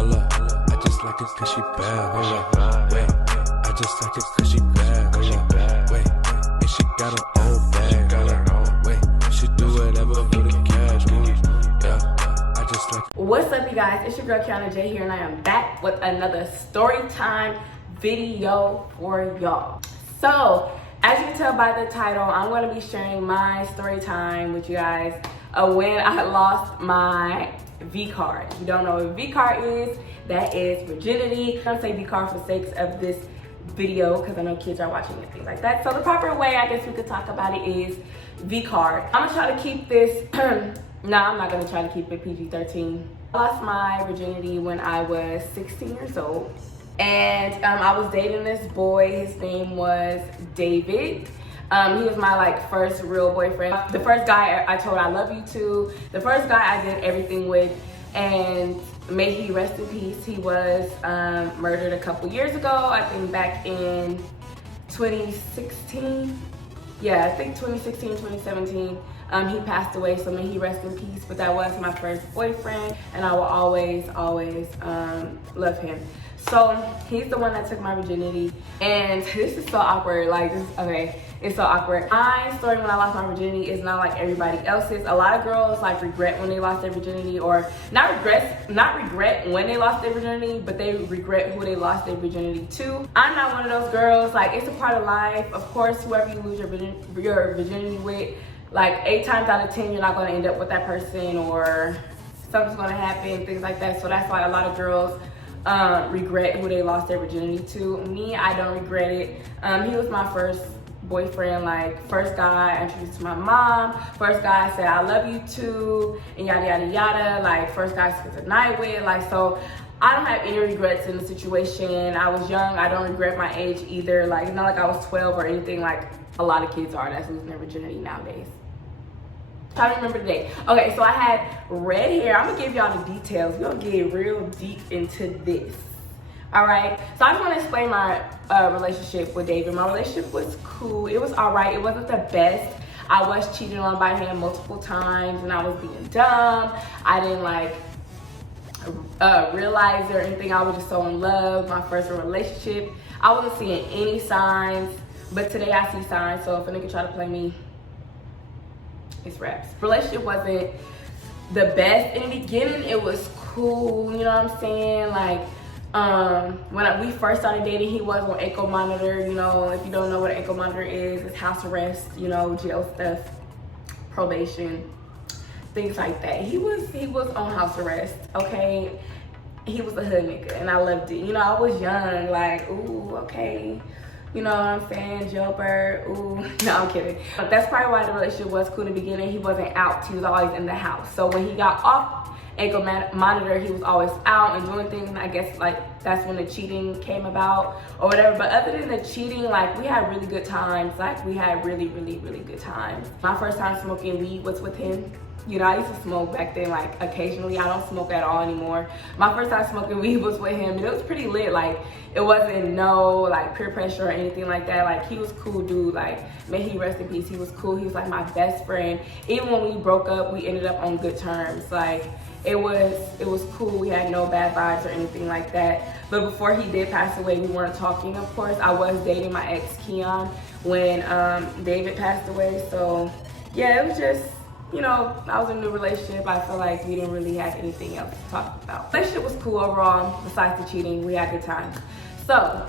hold up. I just like it cause she bad, hold up. Wait, I just like it cause she bad, hold up. Wait, and she got her own bag, hold up. Wait, she do whatever for the cash, yeah. I just like it. What's up, you guys? It's your girl KiannaJay here, and I am back with another story time video for y'all. So, as you can tell by the title, I'm going to be sharing my story time with you guys when I lost my V card. If you don't know what V card is, that is virginity. I'm going to say V card for sakes of this video because I know kids are watching and things like that. So the proper way I guess we could talk about it is V card. I'm going to try to keep this, no, I'm not going to try to keep it PG-13. I lost my virginity when I was 16 years old. And I was dating this boy. His name was David. He was my first real boyfriend. The first guy I told I love you to. The first guy I did everything with. And may he rest in peace. He was murdered a couple years ago. I think back in 2016. Yeah, I think 2016, 2017. He passed away, so may he rest in peace. But that was my first boyfriend, and I will always, always love him. So he's the one that took my virginity, and this is so awkward. It's so awkward. My story when I lost my virginity is not like everybody else's. A lot of girls regret when they lost their virginity, or not regret when they lost their virginity, but they regret who they lost their virginity to. I'm not one of those girls. It's a part of life. Of course, whoever you lose your virginity with, 8 times out of 10, you're not going to end up with that person, or something's going to happen, things like that. So that's why a lot of girls regret who they lost their virginity to. Me, I don't regret it. He was my first boyfriend, first guy I introduced to my mom, first guy I said I love you to, and yada yada yada, first guy I spent the night with, so I don't have any regrets in the situation. I was young. I don't regret my age either. It's not like I was 12 or anything like a lot of kids are that's losing their virginity nowadays. Try to remember the day. Okay, so I had red hair. I'm gonna give y'all the details. We're gonna get real deep into this. All right, so I just want to explain my relationship with David. My relationship was cool. It was all right. It wasn't the best. I was cheated on by him multiple times, and I was being dumb. I didn't realize or anything. I was just so in love. My first relationship, I wasn't seeing any signs, but today I see signs. So if a nigga try to play me, it's raps. Relationship wasn't the best in the beginning. It was cool, you know what I'm saying? When we first started dating, he was on ankle monitor. You know, if you don't know what an ankle monitor is, it's house arrest, jail stuff, probation, things like that. He was on house arrest, okay? He was a hood nigga, and I loved it. I was young, ooh, okay. You know what I'm saying? Jailbird, ooh. No, I'm kidding. That's probably why the relationship was cool in the beginning. He wasn't out. He was always in the house. So when he got off ankle monitor, he was always out and doing things. And I guess that's when the cheating came about or whatever. But other than the cheating, we had really good times. We had really, really, really good times. My first time smoking weed was with him. I used to smoke back then, occasionally. I don't smoke at all anymore. My first time smoking weed was with him, and it was pretty lit. It wasn't no, peer pressure or anything like that. He was cool dude. May he rest in peace. He was cool. He was, my best friend. Even when we broke up, we ended up on good terms. It was cool. We had no bad vibes or anything like that. But before he did pass away, we weren't talking, of course. I was dating my ex, Kian, when David passed away. So, yeah, it was just, I was in a new relationship. I feel like we didn't really have anything else to talk about. Relationship was cool overall, besides the cheating. We had good times. So,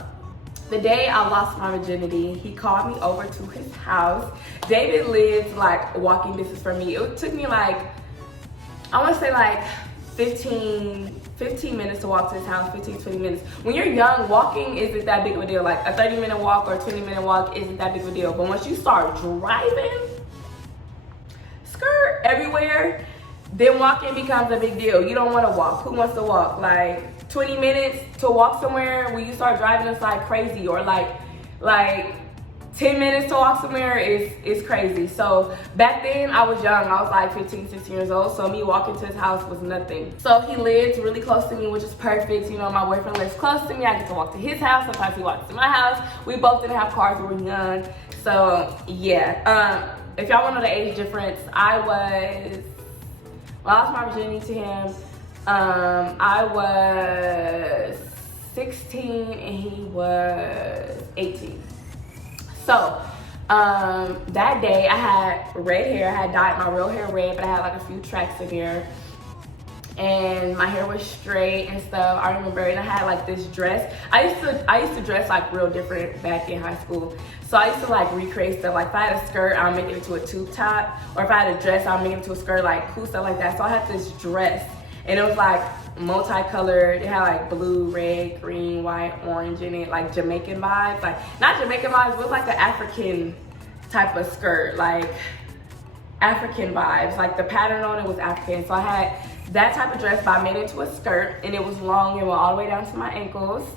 the day I lost my virginity, he called me over to his house. David lives walking distance from me. It took me I want to say 15 minutes to walk to his house, 15, 20 minutes. When you're young, walking isn't that big of a deal. A 30-minute walk or 20-minute walk isn't that big of a deal. But once you start driving, everywhere, then walking becomes a big deal. You don't want to walk. Who wants to walk? 20 minutes to walk somewhere when you start driving, it's crazy. Or 10 minutes to walk somewhere is crazy. So back then I was young. I was 15, 16 years old. So me walking to his house was nothing. So he lived really close to me, which is perfect. My boyfriend lives close to me. I get to walk to his house. Sometimes he walks to my house. We both didn't have cars when we were young. So yeah. If y'all want to know the age difference, when I lost my virginity to him, I was 16 and he was 18. So that day I had red hair. I had dyed my real hair red, but I had like a few tracks in there. And my hair was straight and stuff. I remember, and I had like this dress. I used to dress like real different back in high school. So I used to like recreate stuff. Like if I had a skirt, I'll make it into a tube top. Or if I had a dress, I'll make it into a skirt, like cool stuff like that. So I had this dress, and it was like multicolored. It had like blue, red, green, white, orange in it, like Jamaican vibes. Like not Jamaican vibes, but it was like an African type of skirt, like African vibes. Like the pattern on it was African. So I had that type of dress, but I made it into a skirt, and it was long. It went all the way down to my ankles,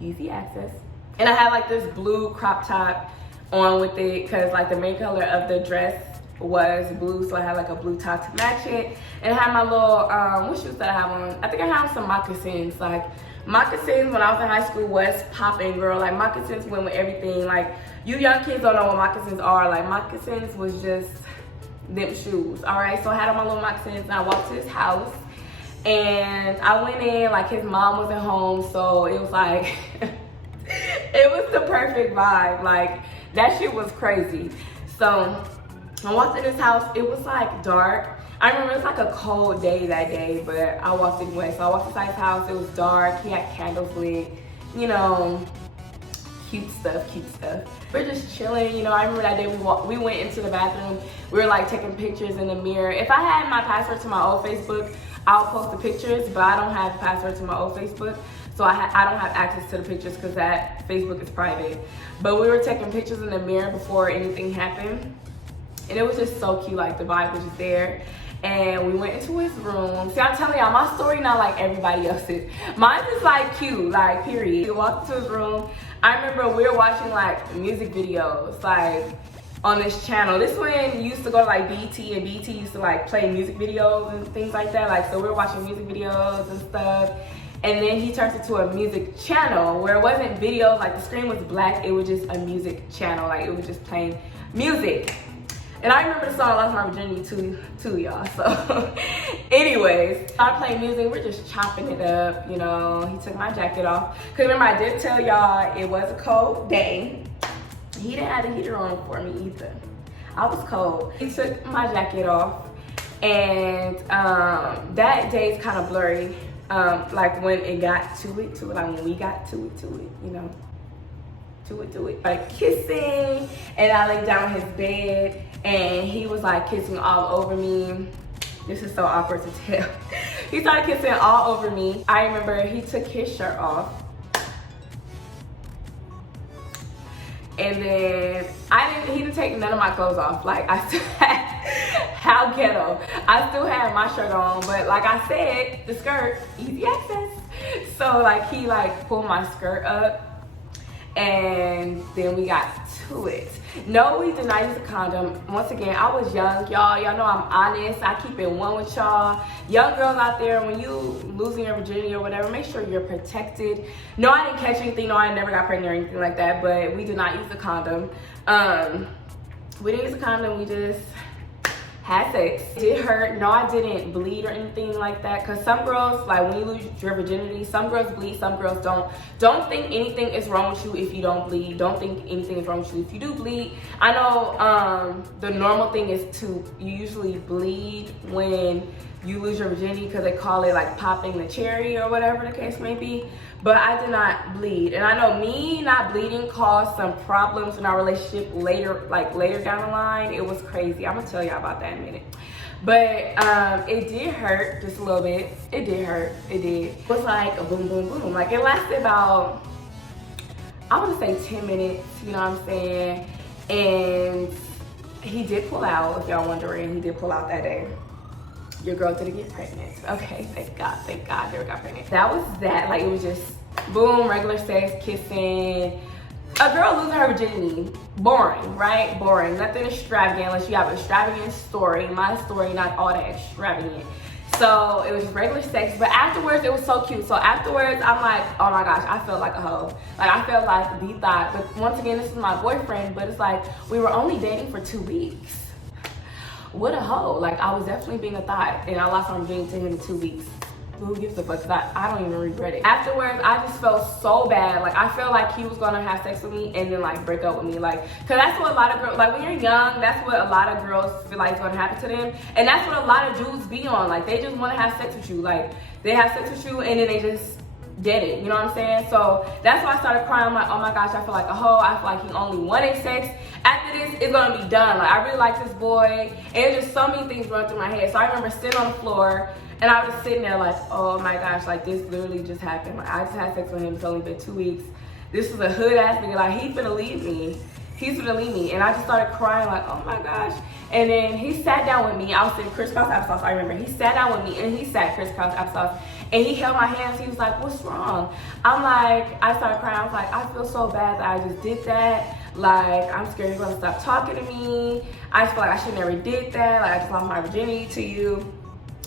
easy access. And I had like this blue crop top on with it, because like the main color of the dress was blue, so I had like a blue top to match it. And I had my little what shoes that I have on? I think I have some moccasins. Like moccasins when I was in high school was popping, girl. Like moccasins went with everything. Like you young kids don't know what moccasins are. Like moccasins was just them shoes. All right, so I had on my little moccasins, and I walked to his house, and I went in. Like his mom wasn't home, so it was like it was the perfect vibe. Like that shit was crazy. So I walked in his house. It was like dark. I remember it was like a cold day that day, but I walked anyway. So I walked inside his house. It was dark. He had candles lit, you know, cute stuff. We're just chilling, you know. I remember that day we went into the bathroom. We were like taking pictures in the mirror. If I had my password to my old Facebook, I'll post the pictures, but I don't have the password to my old Facebook, so I don't have access to the pictures because that Facebook is private. But we were taking pictures in the mirror before anything happened, and it was just so cute. Like the vibe was just there. And we went into his room. See, I'm telling y'all, my story not like everybody else's. Mine is like cute, like period. We walked into his room. I remember we were watching like music videos, like on this channel. This one used to go to like BT, and BT used to like play music videos and things like that. Like, so we were watching music videos and stuff. And then he turned it to a music channel where it wasn't videos, like the screen was black. It was just a music channel. Like it was just playing music. And I remember the song Lost My Virginity too, y'all. So anyways, started playing music. We're just chopping it up, you know. He took my jacket off. Cause remember I did tell y'all it was a cold day. He didn't have the heater on for me either. I was cold. He took my jacket off, and that day is kind of blurry. Like when it got to it, like when we got to it, you know. To it. Like kissing, and I laid down on his bed, and he was like kissing all over me. This is so awkward to tell. He started kissing all over me. I remember he took his shirt off, and then he didn't take none of my clothes off. Like I still had, how ghetto. I still had my shirt on, but like I said, the skirt, easy access. So like he like pulled my skirt up, and then we got to it. No, we did not use a condom. Once again, I was young, y'all. Y'all know I'm honest. I keep it one with y'all. Young girls out there, when you losing your virginity or whatever, make sure you're protected. No, I didn't catch anything. No, I never got pregnant or anything like that, but we did not use a condom. We didn't use a condom. We just had sex. It did hurt. No, I didn't bleed or anything like that, because some girls, like when you lose your virginity, some girls bleed, some girls don't. Don't think anything is wrong with you if you don't bleed. Don't think anything is wrong with you if you do bleed. I know the normal thing is you usually bleed when you lose your virginity, because they call it like popping the cherry or whatever the case may be. But I did not bleed, and I know me not bleeding caused some problems in our relationship later down the line. It was crazy. I'm gonna tell y'all about that in a minute. But it did hurt just a little bit. It did hurt. It did. It was like a boom, boom, boom. Like it lasted about, I want to say 10 minutes. You know what I'm saying? And he did pull out. If y'all wondering, he did pull out that day. Your girl didn't get pregnant. Okay, thank God, never got pregnant. That was that. Like it was just boom, regular sex, kissing. A girl losing her virginity, boring, right? Boring. Nothing extravagant unless you have an extravagant story. My story, not all that extravagant. So it was just regular sex, but afterwards it was so cute. So afterwards I'm like, oh my gosh, I felt like a hoe. Like I felt like the thought. But once again, this is my boyfriend, but it's like we were only dating for 2 weeks. What a hoe. Like I was definitely being a thought, and I lost my virginity to him in 2 weeks. who gives a fuck? 'Cause I don't even regret it. Afterwards, I just felt so bad. Like, I felt like he was gonna have sex with me and then like break up with me. Like, cause that's what a lot of girls, like when you're young, that's what a lot of girls feel like is gonna happen to them. And that's what a lot of dudes be on. Like, they just wanna have sex with you. Like, they have sex with you and then they just get it, you know what I'm saying? So that's why I started crying. I'm like, oh my gosh, I feel like a hoe. I feel like he only wanted sex. After this, it's gonna be done. Like, I really like this boy. And it's just so many things running through my head. So I remember sitting on the floor and I was just sitting there like, oh my gosh, like this literally just happened. Like, I just had sex with him. It's only been 2 weeks. This is a hood ass nigga. Like, he's gonna leave me. He's gonna leave me. And I just started crying like, oh my gosh. And then he sat down with me. I was sitting crisscross applesauce. I remember he sat down with me and he sat crisscross applesauce. And he held my hands. He was like, what's wrong? I'm like, I started crying. I was like, I feel so bad that I just did that. Like, I'm scared you're gonna stop talking to me. I just feel like I should never did that. Like, I just lost my virginity to you.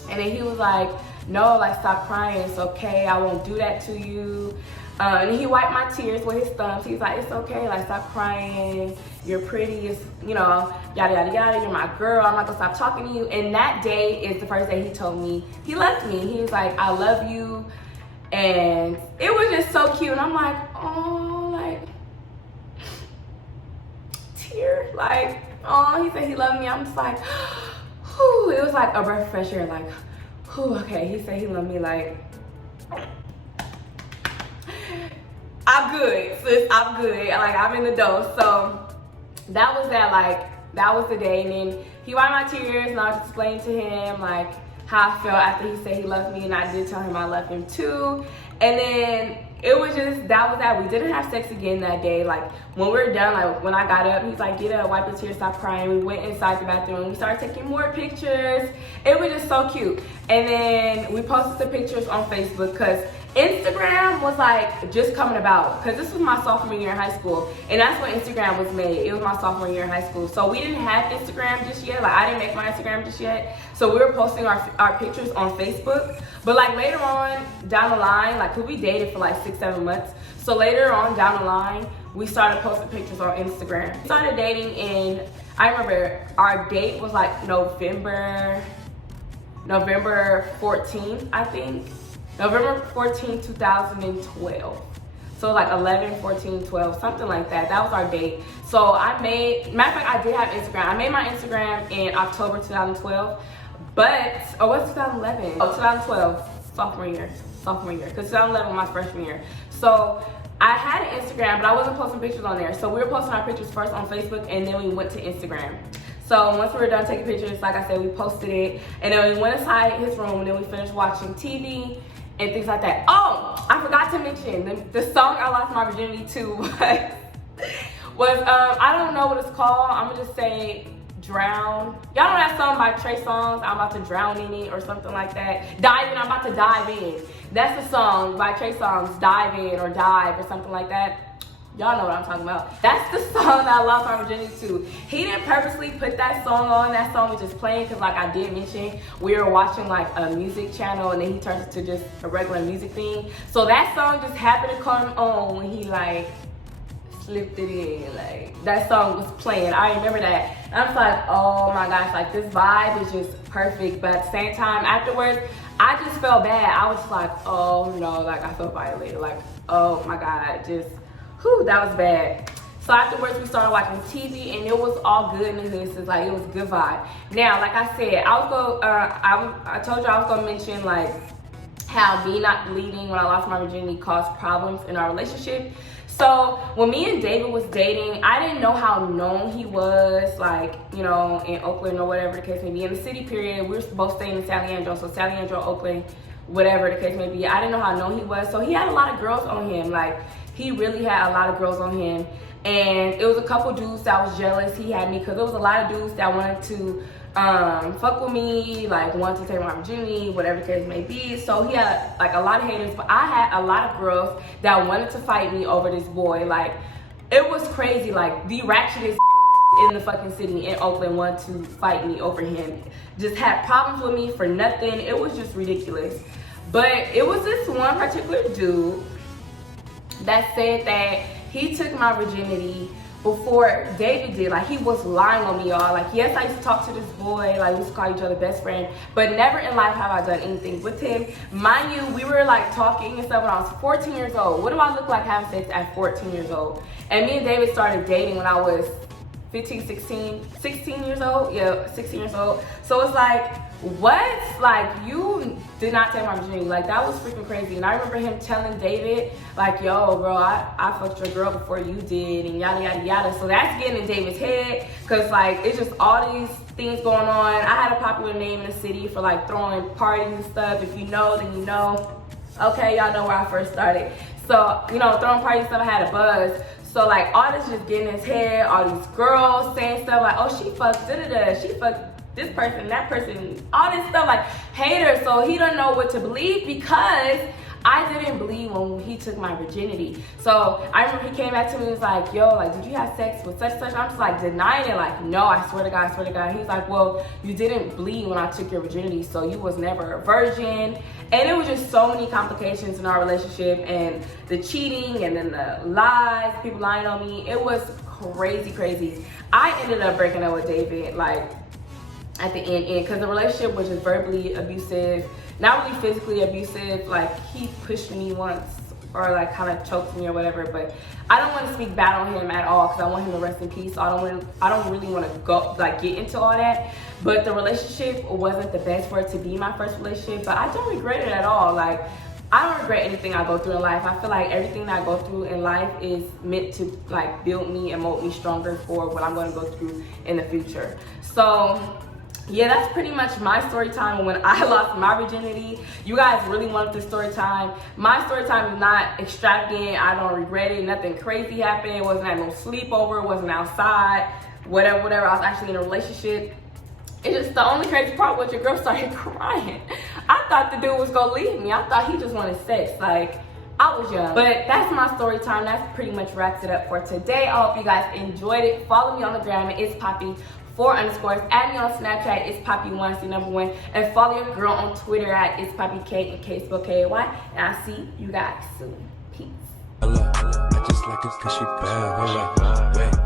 And then he was like, no, like, stop crying. It's okay. I won't do that to you. And he wiped my tears with his thumbs. He's like, it's okay. Like, stop crying. You're pretty. It's, you know, yada, yada, yada. You're my girl. I'm not going to stop talking to you. And that day is the first day he told me he loved me. He was like, I love you. And it was just so cute. And I'm like, oh, like, tear. Like, oh, he said he loved me. I'm just like, whew. It was like a breath of fresh air. Like, whew, okay. He said he loved me. Like, I'm good, sis, I'm good. Like, I'm in the dough. So that was that, like, that was the day. And then he wiped my tears and I was explaining to him like how I felt after he said he loved me, and I did tell him I loved him too. And then it was just, that was that. We didn't have sex again that day. Like, when we were done, like when I got up, he's like, get up, wipe your tears, stop crying. We went inside the bathroom and we started taking more pictures. It was just so cute. And then we posted the pictures on Facebook because Instagram was like just coming about, because this was my sophomore year in high school, and that's when Instagram was made. It was my sophomore year in high school, so we didn't have Instagram just yet. Like, I didn't make my Instagram just yet, so we were posting our pictures on Facebook. But like later on down the line, like, cause we dated for like 6-7 months, so later on down the line we started posting pictures on Instagram. We started dating, and I remember our date was like November 14th, I think. November 14, 2012. So like 11, 14, 12, something like that. That was our date. So I made, matter of fact, I did have Instagram. I made my Instagram in October 2012, but, or what's 2011? Oh, 2012, sophomore year, because 2011 was my freshman year. So I had an Instagram, but I wasn't posting pictures on there. So we were posting our pictures first on Facebook, and then we went to Instagram. So once we were done taking pictures, like I said, we posted it, and then we went inside his room, and then we finished watching TV and things like that. Oh, I forgot to mention the song I lost my virginity to was I don't know what it's called. I'm gonna just say Drown. Y'all know that song by Trey Songz, I'm about to drown in it or something like that. Dive in, I'm about to dive in. That's the song by Trey Songz, Dive In or Dive or something like that. Y'all know what I'm talking about. That's the song that I lost my virginity to. He didn't purposely put that song on. That song was just playing because, like I did mention, we were watching like a music channel, and then he turns it to just a regular music thing. So that song just happened to come on when he like slipped it in. Like, that song was playing. I remember that. And I was like, oh my gosh, like this vibe is just perfect. But at the same time, afterwards, I just felt bad. I was like, oh no, like I felt violated. Like, oh my God, just, whew, that was bad. So afterwards, we started watching TV, and it was all good in the hood. So like, it was a good vibe. Now, like I said, I told you I was gonna mention like how me not bleeding when I lost my virginity caused problems in our relationship. So when me and David was dating, I didn't know how known he was, like, you know, in Oakland or whatever the case may be. In the city period, we were both staying in San Leandro, so San Leandro, Oakland, whatever the case may be. I didn't know how known he was, so he had a lot of girls on him. Like, he really had a lot of girls on him, and it was a couple dudes that was jealous he had me, because there was a lot of dudes that wanted to fuck with me, like wanted to take my virginity, whatever the case may be. So he had like a lot of haters, but I had a lot of girls that wanted to fight me over this boy. Like, it was crazy. Like, the ratchetest in the fucking city in Oakland wanted to fight me over him. Just had problems with me for nothing. It was just ridiculous. But it was this one particular dude that said that he took my virginity before David did. Like, he was lying on me, y'all. Like, yes, I used to talk to this boy, like, we used to call each other best friend, but never in life have I done anything with him. Mind you, we were like talking and stuff when I was 14 years old. What do I look like having sex at 14 years old? And me and David started dating when I was 16 years old. Yeah, 16 years old. So it's like, what? Like, you did not take my virginity. Like, that was freaking crazy. And I remember him telling David, like, yo, bro, I fucked your girl before you did, and yada, yada, yada. So that's getting in David's head, because, like, it's just all these things going on. I had a popular name in the city for, like, throwing parties and stuff. If you know, then you know. Okay, y'all know where I first started. So, you know, throwing parties and stuff, I had a buzz. So, like, all this just getting in his head, all these girls saying stuff like, oh, she fucked da-da-da, she fucked this person, that person, all this stuff, like, haters. So he don't know what to believe, because I didn't believe when he took my virginity. So I remember he came back to me and was like, yo, like, did you have sex with such? I'm just like denying it, like, no, I swear to God, I swear to God. He's like, well, you didn't bleed when I took your virginity, so you was never a virgin. And it was just so many complications in our relationship, and the cheating, and then the lies, people lying on me. It was crazy, crazy. I ended up breaking up with David, like, at the end, because the relationship was just verbally abusive, not really physically abusive. Like, he pushed me once, or like kind of choked me or whatever, but I don't want to speak bad on him at all, because I want him to rest in peace. So I don't really want to go, like, get into all that. But the relationship wasn't the best for it to be my first relationship, but I don't regret it at all. Like, I don't regret anything I go through in life. I feel like everything that I go through in life is meant to, like, build me and mold me stronger for what I'm going to go through in the future. So yeah, that's pretty much my story time when I lost my virginity. You guys really wanted this story time. My story time is not extravagant. I don't regret it. Nothing crazy happened. It wasn't at no sleepover. It wasn't outside. Whatever. I was actually in a relationship. It's just the only crazy part was your girl started crying. I thought the dude was gonna leave me. I thought he just wanted sex. Like, I was young. But that's my story time. That's pretty much wraps it up for today. I hope you guys enjoyed it. Follow me on the gram. It's Poppy. 4_. Add me on Snapchat, it's Poppy1, it's the #1. And follow your girl on Twitter at it's PoppyK, and K spelled K-A-Y. And I'll see you guys soon. Peace. I just like it 'cause she bad. Wait.